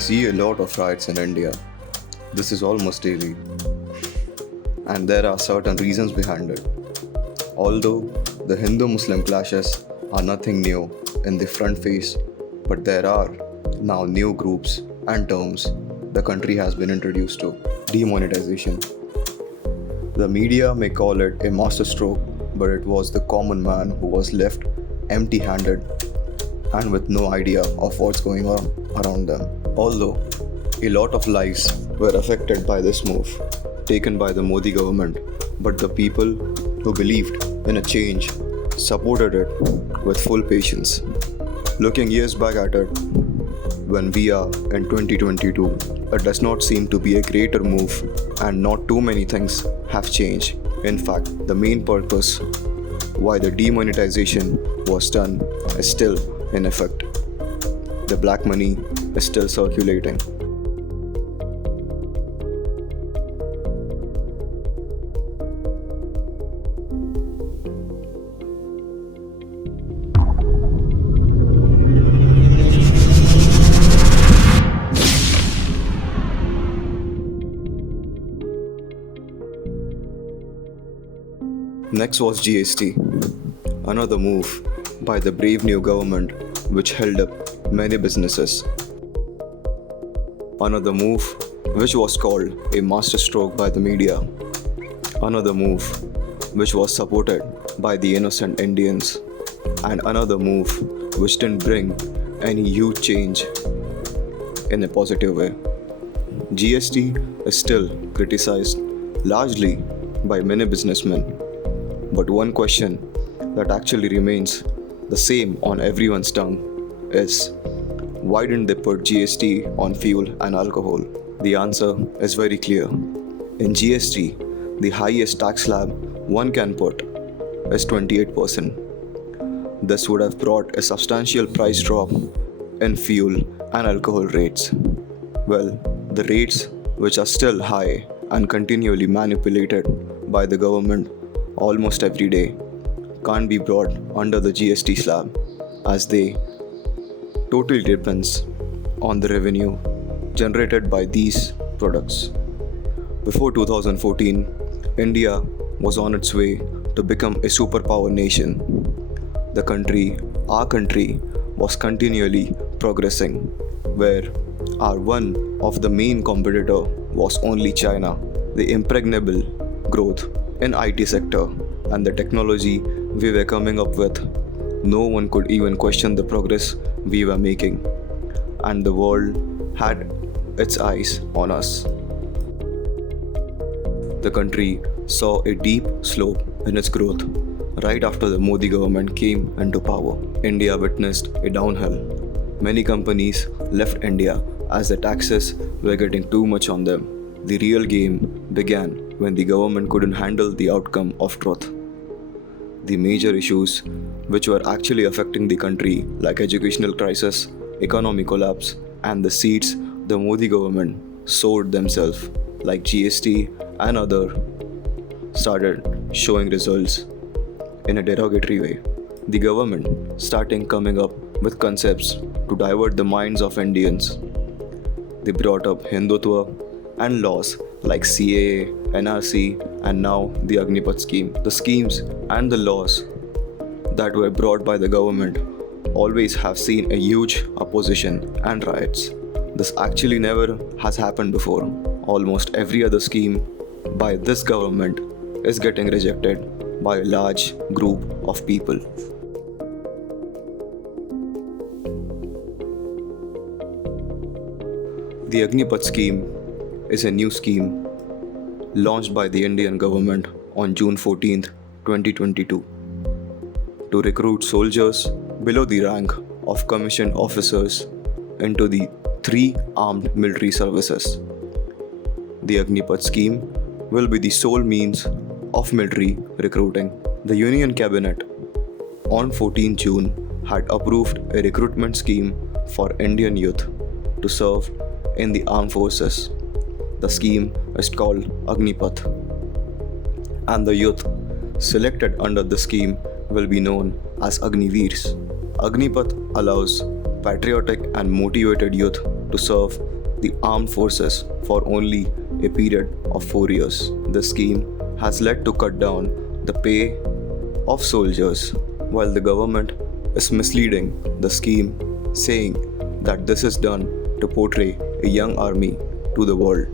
see a lot of riots in India. This is almost daily. And there are certain reasons behind it. Although the Hindu-Muslim clashes are nothing new in the front face, but there are now new groups and terms the country has been introduced to. Demonetization. The media may call it a masterstroke, but it was the common man who was left empty-handed and with no idea of what's going on around them. Although a lot of lives were affected by this move taken by the Modi government, but the people who believed in a change supported it with full patience. Looking years back at it, when we are in 2022, it does not seem to be a greater move, and not too many things have changed. In fact, the main purpose why the demonetization was done is still in effect. The black money is still circulating. Next was GST, another move by the brave new government which held up many businesses. Another move which was called a masterstroke by the media. Another move which was supported by the innocent Indians. And another move which didn't bring any huge change in a positive way. GST is still criticized largely by many businessmen. But one question that actually remains the same on everyone's tongue is, why didn't they put GST on fuel and alcohol? The answer is very clear. In GST, the highest tax slab one can put is 28%. This would have brought a substantial price drop in fuel and alcohol rates. Well, the rates, which are still high and continually manipulated by the government almost every day, can't be brought under the GST slab, as they totally depends on the revenue generated by these products. Before 2014, India was on its way to become a superpower nation. Our country was continually progressing, where our one of the main competitor was only China. The impregnable growth in IT sector and the technology we were coming up with, no one could even question the progress we were making, and the world had its eyes on us. The country saw a deep slope in its growth right after the Modi government came into power. India witnessed a downhill. Many companies left India as the taxes were getting too much on them. The real game began when the government couldn't handle the outcome of truth. The major issues which were actually affecting the country, like educational crisis, economic collapse, and the seeds the Modi government sowed themselves, like GST and other, started showing results in a derogatory way. The government started coming up with concepts to divert the minds of Indians. They brought up Hindutva and laws like CAA, NRC, and now the Agnipath scheme. The schemes and the laws that were brought by the government always have seen a huge opposition and riots. This actually never has happened before. Almost every other scheme by this government is getting rejected by a large group of people. The Agnipath scheme is a new scheme launched by the Indian government on June 14, 2022, to recruit soldiers below the rank of commissioned officers into the 3 armed military services. The Agnipath scheme will be the sole means of military recruiting. The Union Cabinet on 14 June had approved a recruitment scheme for Indian youth to serve in the armed forces. The scheme is called Agnipath, and the youth selected under the scheme will be known as Agniveers. Agnipath allows patriotic and motivated youth to serve the armed forces for only a period of 4 years. The scheme has led to cut down the pay of soldiers, while the government is misleading the scheme, saying that this is done to portray a young army to the world.